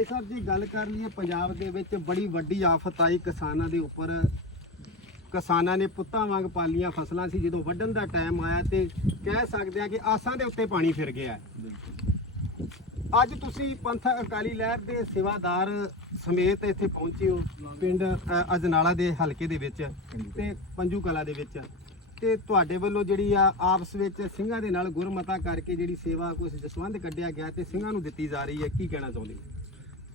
ਭਾਈ ਸਾਹਿਬ, ਜੀ ਗੱਲ ਕਰ ਲਈਏ ਪੰਜਾਬ ਦੇ ਵਿੱਚ ਬੜੀ ਵੱਡੀ ਆਫਤ ਆਈ ਕਿਸਾਨਾਂ ਦੇ ਉੱਪਰ। ਕਿਸਾਨਾਂ ਨੇ ਪੁੱਤਾਂ ਵਾਂਗ ਪਾਲੀਆਂ ਫਸਲਾਂ ਸੀ, ਜਦੋਂ ਵੱਢਣ ਦਾ ਟਾਈਮ ਆਇਆ ਤੇ ਕਹਿ ਸਕਦੇ ਆ ਕਿ ਆਸਾਂ ਦੇ ਉੱਤੇ ਪਾਣੀ ਫਿਰ ਗਿਆ। ਅੱਜ ਤੁਸੀਂ ਪੰਥ ਅਕਾਲੀ ਲਹਿਰ ਦੇ ਸੇਵਾਦਾਰ ਸਮੇਤ ਇੱਥੇ ਪਹੁੰਚੇ ਹੋ, ਪਿੰਡ ਅਜਨਾਲਾ ਦੇ ਹਲਕੇ ਦੇ ਵਿੱਚ ਤੇ ਪੰਜੂ ਕਲਾ ਦੇ ਵਿੱਚ। ਤੇ ਤੁਹਾਡੇ ਵੱਲੋਂ ਜਿਹੜੀ ਆ, ਆਪਸ ਵਿੱਚ ਸਿੰਘਾਂ ਦੇ ਨਾਲ ਗੁਰਮਤਾ ਕਰਕੇ ਜਿਹੜੀ ਸੇਵਾ ਕੁਝ ਜਸਵੰਦ ਕੱਢਿਆ ਗਿਆ ਤੇ ਸਿੰਘਾਂ ਨੂੰ ਦਿੱਤੀ ਜਾ ਰਹੀ ਹੈ, ਕੀ ਕਹਿਣਾ ਚਾਹੁੰਦੇ ਹੋ?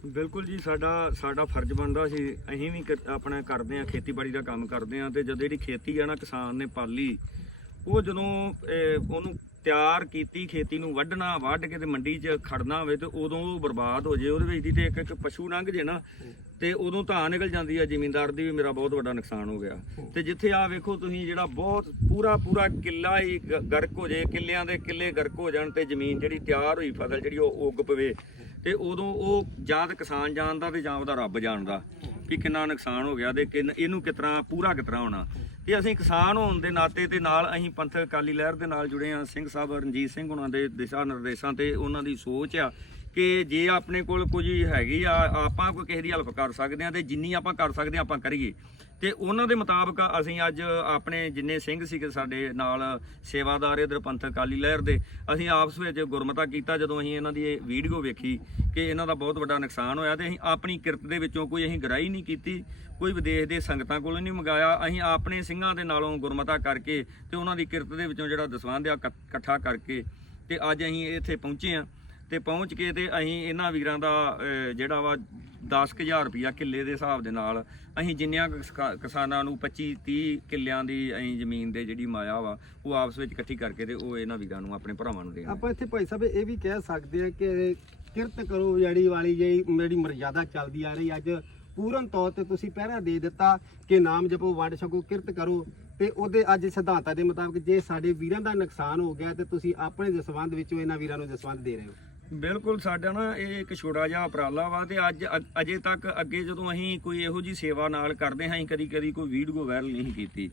ਬਿਲਕੁਲ ਜੀ, ਸਾਡਾ ਸਾਡਾ ਫਰਜ਼ ਬਣਦਾ ਸੀ। ਅਸੀਂ ਵੀ ਆਪਣਾ ਕਰਦੇ ਆ ਖੇਤੀਬਾੜੀ ਦਾ ਕੰਮ ਕਰਦੇ ਆ ਤੇ ਜਦੋਂ ਜਿਹੜੀ ਖੇਤੀ ਆ ਨਾ ਕਿਸਾਨ ਨੇ ਪਾਲੀ, ਉਹ ਜਦੋਂ ਉਹਨੂੰ ਤਿਆਰ ਕੀਤੀ, ਖੇਤੀ ਨੂੰ ਵੱਢਣਾ, ਵੱਢ ਕੇ ਤੇ ਮੰਡੀ 'ਚ ਖੜਨਾ ਹੋਵੇ ਤੇ ਉਦੋਂ ਉਹ ਬਰਬਾਦ ਹੋ ਜੇ, ਉਹਦੇ ਵਿੱਚ ਦੀ ਤੇ ਇੱਕ ਇੱਕ ਪਸ਼ੂ ਲੰਘ ਜੇ ਨਾ, ਤੇ ਉਦੋਂ ਧਾਂ ਨਿਕਲ ਜਾਂਦੀ ਆ ਜ਼ਿਮੀਂਦਾਰ ਦੀ ਵੀ ਮੇਰਾ ਬਹੁਤ ਵੱਡਾ ਨੁਕਸਾਨ ਹੋ ਗਿਆ। ਤੇ ਜਿੱਥੇ ਆ ਵੇਖੋ ਤੁਸੀਂ ਜਿਹੜਾ ਬਹੁਤ ਪੂਰਾ ਪੂਰਾ ਕਿੱਲਾ ਹੀ ਗ- ਗਰਕ ਹੋ ਜੇ, ਕਿੱਲਿਆਂ ਦੇ ਕਿੱਲੇ ਗਰਕ ਹੋ ਜਾਣ ਤੇ ਜ਼ਮੀਨ ਜਿਹੜੀ ਤਿਆਰ ਹੋਈ, ਫਸਲ ਜਿਹੜੀ ਉਹ ਉੱਗ ਪਵੇ, ਤੇ ਉਦੋਂ ਉਹ ਜਾਂ ਤਾਂ ਕਿਸਾਨ ਜਾਣਦਾ ਤੇ ਜਾਂ ਉਹਦਾ ਰੱਬ ਜਾਣਦਾ। ਕਿ ਕਿੰਨਾ ਨੁਕਸਾਨ ਹੋ ਗਿਆ ਤੇ ਕਿੰਨ- ਇਹਨੂੰ ਕਿਤਨਾ ਪੂਰਾ ਕਿਤਨਾ ਹੋਣਾ? ਤੇ ਅਸੀਂ ਕਿਸਾਨ ਹੋਣ ਦੇ ਨਾਤੇ ਤੇ ਨਾਲ ਅਸੀਂ ਪੰਥਕ ਅਕਾਲੀ ਲਹਿਰ ਦੇ ਨਾਲ ਜੁੜੇ ਆ ਸਿੰਘ ਸਾਹਿਬ ਰਣਜੀਤ ਸਿੰਘ ਉਹਨਾਂ ਦੇ ਦਿਸ਼ਾ ਨਿਰਦੇਸ਼ਾਂ ਤੇ ਉਹਨਾਂ ਦੀ ਸੋਚ ਆ ਕਿ ਜੇ ਆਪਣੇ ਕੋਲ ਕੁਝ ਹੈਗੀ ਆ, ਆਪਾਂ ਕੋਈ ਕਿਸੇ ਦੀ ਹੈਲਪ ਕਰ ਸਕਦੇ ਆ ਤੇ ਜਿੰਨੀ ਆਪਾਂ ਕਰ ਸਕਦੇ ਆ, ਆਪਾਂ ਕਰੀਏ। ਤੇ ਉਹਨਾਂ ਦੇ ਮੁਤਾਬਕ ਅਸੀਂ ਅੱਜ ਆਪਣੇ ਜਿੰਨੇ ਸਿੰਘ ਸੀਗੇ ਸਾਡੇ ਨਾਲ, ਸੇਵਾਦਾਰ ਇਧਰ ਪੰਥਕ ਅਕਾਲੀ ਲਹਿਰ ਦੇ, ਅਸੀਂ ਆਪਸ ਵਿੱਚ ਗੁਰਮਤਾ ਕੀਤਾ ਜਦੋਂ ਅਸੀਂ ਇਹਨਾਂ ਦੀ ਇਹ ਵੀਡੀਓ ਵੇਖੀ ਕਿ ਇਹਨਾਂ ਦਾ ਬਹੁਤ ਵੱਡਾ ਨੁਕਸਾਨ ਹੋਇਆ ਤੇ ਅਸੀਂ ਆਪਣੀ ਕਿਰਤ ਦੇ ਵਿੱਚੋਂ ਕੋਈ ਅਸੀਂ ਗਰਾਈ ਨਹੀਂ ਕੀਤੀ, ਕੋਈ ਵਿਦੇਸ਼ ਦੇ ਸੰਗਤਾਂ ਕੋਲੋਂ ਨਹੀਂ ਮੰਗਾਇਆ। ਅਸੀਂ ਆਪਣੇ ਸਿੰਘਾਂ ਦੇ ਨਾਲੋਂ ਗੁਰਮਤਾ ਕਰਕੇ ਤੇ ਉਹਨਾਂ ਦੀ ਕਿਰਤ ਦੇ ਵਿੱਚੋਂ ਜਿਹੜਾ ਦਸਵੰਧ ਆ ਇਕੱਠ- ਇਕੱਠਾ ਕਰਕੇ ਤੇ ਅੱਜ ਅਸੀਂ ਇੱਥੇ ਪਹੁੰਚੇ ਆ। ਤੇ ਪਹੁੰਚ ਕੇ ਤੇ ਅਸੀਂ ਇਹਨਾਂ ਵੀਰਾਂ ਦਾ ਜਿਹੜਾ ਵਾ 10000 ਰੁਪਇਆ ਕਿੱਲੇ ਦੇ ਹਿਸਾਬ ਦੇ ਨਾਲ ਅਸੀਂ ਜਿੰਨਿਆਂ ਕਿਸਾਨਾਂ ਨੂੰ 25 30 ਕਿੱਲਿਆਂ ਦੀ ਅਸੀਂ ਜ਼ਮੀਨ ਦੇ ਜਿਹੜੀ ਮਾਇਆ ਵਾ, ਉਹ ਆਪਸ ਵਿੱਚ ਇਕੱਠੀ ਕਰਕੇ ਤੇ ਉਹ ਇਹਨਾਂ ਵੀਰਾਂ ਨੂੰ ਆਪਣੇ ਭਰਾਵਾਂ ਨੂੰ ਦੇਣਾ ਆਪਾਂ ਇੱਥੇ ਭਾਈ ਸਾਹਿਬ ਇਹ ਵੀ ਕਹਿ ਸਕਦੇ ਆ ਕਿ ਕਿਰਤ ਕਰੋ ਜਿਹੜੀ ਵਾਲੀ ਜਿਹੜੀ ਜਿਹੜੀ ਮਰਜ਼ਾਦਾ ਚੱਲਦੀ ਆ ਰਹੀ ਅੱਜ ਪੂਰਨ ਤੌਰ ਤੇ ਤੁਸੀਂ ਪਹਿਰਾ ਦੇ ਦਿੱਤਾ ਕਿ ਨਾਮ ਜਪੋ, ਵੰਡ ਛਕੋ, ਕਿਰਤ ਕਰੋ ਤੇ ਉਹਦੇ ਅੱਜ ਸਿਧਾਂਤਾਂ ਦੇ ਮੁਤਾਬਕ ਜੇ ਸਾਡੇ ਵੀਰਾਂ ਦਾ ਨੁਕਸਾਨ ਹੋ ਗਿਆ ਤੇ ਤੁਸੀਂ ਆਪਣੇ ਜਸਵੰਦ ਵਿੱਚੋਂ ਇਹਨਾਂ ਵੀਰਾਂ ਨੂੰ ਜਸਵੰਦ ਦੇ ਰਹੇ ਹੋ। ਬਿਲਕੁਲ, ਸਾਡਾ ਨਾ ਇਹ ਇੱਕ ਛੋਟਾ ਜਿਹਾ ਉਪਰਾਲਾ ਵਾ ਤੇ ਅੱਜ ਅ- ਅਜੇ ਤੱਕ ਅੱਗੇ ਜਦੋਂ ਅਸੀਂ ਕੋਈ ਇਹੋ ਜੀ ਸੇਵਾ ਨਾਲ ਕਰਦੇ ਹਾਂ, ਅਸੀਂ ਕਦੀ ਕਦੀ ਕੋਈ ਵੀਡੀਓ ਵਾਇਰਲ ਨਹੀਂ ਕੀਤੀ।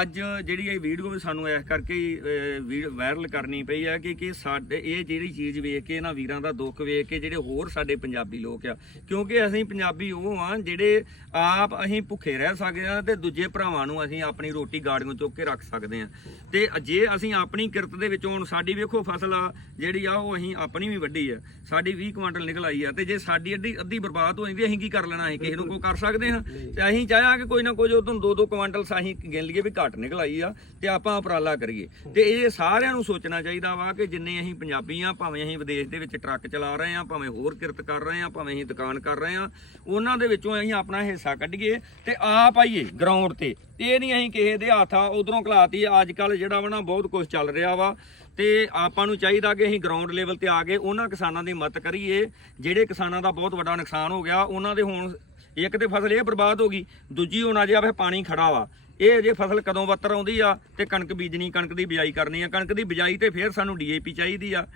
ਅੱਜ ਜਿਹੜੀ ਇਹ ਵੀਡੀਓ ਸਾਨੂੰ ਇਸ ਕਰਕੇ ਹੀ ਵਾਇਰਲ ਕਰਨੀ ਪਈ ਹੈ ਕਿ ਕਿ ਸਾਡੇ, ਇਹ ਜਿਹੜੀ ਚੀਜ਼ ਵੇਖ ਕੇ ਇਹਨਾਂ ਵੀਰਾਂ ਦਾ ਦੁੱਖ ਵੇਖ ਕੇ ਜਿਹੜੇ ਹੋਰ ਸਾਡੇ ਪੰਜਾਬੀ ਲੋਕ ਆ, ਕਿਉਂਕਿ ਅਸੀਂ ਪੰਜਾਬੀ ਉਹ ਆ ਜਿਹੜੇ ਆਪ ਅਸੀਂ ਭੁੱਖੇ ਰਹਿ ਸਕਦੇ ਆ ਤੇ ਦੂਜੇ ਭਰਾਵਾਂ ਨੂੰ ਅਸੀਂ ਆਪਣੀ ਰੋਟੀ ਗਾੜੀਆਂ ਚੁੱਕ ਕੇ ਰੱਖ ਸਕਦੇ ਆ ਤੇ ਜੇ ਅਸੀਂ ਆਪਣੀ ਕਿਰਤ ਦੇ ਵਿੱਚੋਂ ਹੁਣ, ਸਾਡੀ ਵੇਖੋ ਫਸਲ ਆ, ਜਿਹੜੀ ਆ ਉਹ ਅਸੀਂ ਆਪਣੀ ਵੀ ਵੱਢੀ ਆ ਸਾਡੀ 20 ਕੁਇੰਟਲ ਨਿਕਲ ਆਈ ਆ ਤੇ ਜੇ ਸਾਡੀ ਅੱਧੀ ਅੱਧੀ ਬਰਬਾਦ ਹੋ ਜਾਂਦੀ ਅਸੀਂ ਕੀ ਕਰ ਲੈਣਾ ਅਸੀਂ ਕਿਸੇ ਨੂੰ ਕੋਈ ਕਰ ਸਕਦੇ ਹਾਂ? ਤੇ ਅਸੀਂ ਚਾਹਿਆ ਕਿ ਕੋਈ ਨਾ ਕੁਝ ਉਦੋਂ 2-2 ਕੁਇੰਟਲ ਅਸੀਂ ਗਿਣ ਲਈਏ ਵੀ ਘੱਟ ਨਿਕਲ ਆਈ ਆ ਤੇ ਆਪਾਂ ਉਪਰਾਲਾ ਕਰੀਏ। ਤੇ ਇਹ ਸਾਰਿਆਂ ਨੂੰ ਸੋਚਣਾ ਚਾਹੀਦਾ ਵਾ ਕਿ ਜਿੰਨੇ ਅਸੀਂ ਪੰਜਾਬੀ ਆ ਭਾਵੇਂ ਅਸੀਂ ਵਿਦੇਸ਼ ਦੇ ਵਿੱਚ ਟਰੱਕ ਚਲਾ ਰਹੇ ਆ ਭਾਵੇਂ ਹੋਰ ਕਿਰਤ ਕਰ ਰਹੇ ਆ ਭਾਵੇਂ ਅਸੀਂ ਦੁਕਾਨ ਕਰ ਰਹੇ ਆ ਉਹਨਾਂ ਦੇ ਵਿੱਚੋਂ ਅਸੀਂ ਆਪਣਾ ਹਿੱਸਾ ਕੱਢੀਏ ਤੇ ਆਪ ਆਈਏ ਗਰਾਊਂਡ ਤੇ। ਇਹ ਨਹੀਂ ਅਸੀਂ ਕਿਸੇ ਦੇ ਹੱਥ ਆ ਉਧਰੋਂ ਘਲਾਤੀ ਅੱਜ ਕੱਲ ਜਿਹੜਾ ਵਾ ਨਾ ਬਹੁਤ ਕੁਝ ਚੱਲ ਰਿਹਾ ਵਾ। ਤੇ ਆਪਾਂ ਨੂੰ ਚਾਹੀਦਾ ਕਿ ਅਸੀਂ ਗਰਾਊਂਡ ਲੈਵਲ ਤੇ ਆ ਕੇ ਉਹਨਾਂ ਕਿਸਾਨਾਂ ਦੀ ਮਦਦ ਕਰੀਏ, ਜਿਹੜੇ ਕਿਸਾਨਾਂ ਦਾ ਬਹੁਤ ਵੱਡਾ ਨੁਕਸਾਨ ਹੋ ਗਿਆ, ਉਹਨਾਂ ਦੇ ਹੁਣ ਇੱਕ ਤੇ ਫਸਲ ਇਹ ਬਰਬਾਦ ਹੋ ਗਈ, ਦੂਜੀ ਹੁਣ ਅਜੇ ਆਵੇ ਪਾਣੀ ਖੜਾ ਵਾ। ਇਹ ਜੇ ਫਸਲ ਕਦੋਂ ਵੱਤਰ ਆਉਂਦੀ ਆ ਤੇ ਕਣਕ ਬੀਜਣੀ, ਕਣਕ ਦੀ ਬਿਜਾਈ ਕਰਨੀ ਆ। ਕਣਕ ਦੀ ਬਿਜਾਈ ਤੇ ਫਿਰ ਸਾਨੂੰ ਡੀਏਪੀ ਚਾਹੀਦੀ ਆ।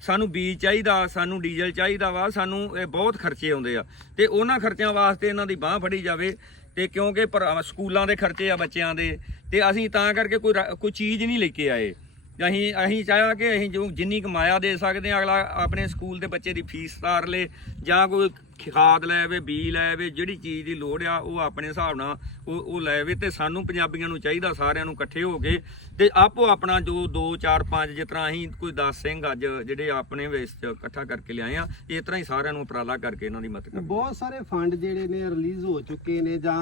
ਸਾਨੂੰ ਬੀਜ ਚਾਹੀਦਾ, ਸਾਨੂੰ ਡੀਜ਼ਲ ਚਾਹੀਦਾ ਵਾ, ਸਾਨੂੰ ਇਹ ਬਹੁਤ ਖਰਚੇ ਆਉਂਦੇ ਆ। ਤੇ ਉਹਨਾਂ ਖਰਚਿਆਂ ਵਾਸਤੇ ਇਹਨਾਂ ਦੀ ਬਾਹ ਫੜੀ ਜਾਵੇ ਤੇ ਕਿਉਂਕਿ ਭਰਾ- ਸਕੂਲਾਂ ਦੇ ਖਰਚੇ ਆ ਬੱਚਿਆਂ ਦੇ। ਤੇ ਅਸੀਂ ਤਾਂ ਕਰਕੇ ਕੋਈ ਰ- ਕੋਈ ਚੀਜ਼ ਨਹੀਂ ਲੈ ਕੇ ਆਏ। ਅਸੀਂ ਅਸੀਂ ਚਾਹਿਆ ਕਿ ਅਸੀਂ ਜੋ ਜਿੰਨੀ ਕਮਾਇਆ ਦੇ ਸਕਦੇ ਹਾਂ, ਅਗਲਾ ਆਪਣੇ ਸਕੂਲ ਦੇ ਬੱਚੇ ਦੀ ਫੀਸ ਤਾਰ ਲੇ, ਜਾਂ ਕੋਈ ਖਾਦ ਲੈ ਆਵੇ ਬੀ ਲੈ ਆਵੇ ਜਿਹੜੀ ਚੀਜ਼ ਦੀ ਲੋੜ ਆ, ਉਹ ਆਪਣੇ ਹਿਸਾਬ ਨਾਲ ਉਹ ਉਹ ਲੈ ਆਵੇ ਤੇ ਸਾਨੂੰ ਪੰਜਾਬੀਆਂ ਨੂੰ ਚਾਹੀਦਾ ਸਾਰਿਆਂ ਨੂੰ ਇਕੱਠੇ ਹੋ ਕੇ ਤੇ ਆਪੋ ਆਪਣਾ ਜੋ 2 4 5 ਜਿਸ ਤਰ੍ਹਾਂ ਅਸੀਂ ਕੋਈ 10 ਸਿੰਘ ਅੱਜ ਜਿਹੜੇ ਆਪਣੇ ਵੇਸ ਚ ਇਕੱਠਾ ਕਰਕੇ ਲਿਆਏ ਆ, ਇਸ ਤਰ੍ਹਾਂ ਹੀ ਸਾਰਿਆਂ ਨੂੰ ਉਪਰਾਲਾ ਕਰਕੇ ਇਹਨਾਂ ਦੀ ਮਦਦ ਕਰਾਂਗੇ ਬਹੁਤ ਸਾਰੇ ਫੰਡ ਜਿਹੜੇ ਨੇ ਰਿਲੀਜ਼ ਹੋ ਚੁੱਕੇ ਨੇ ਜਾਂ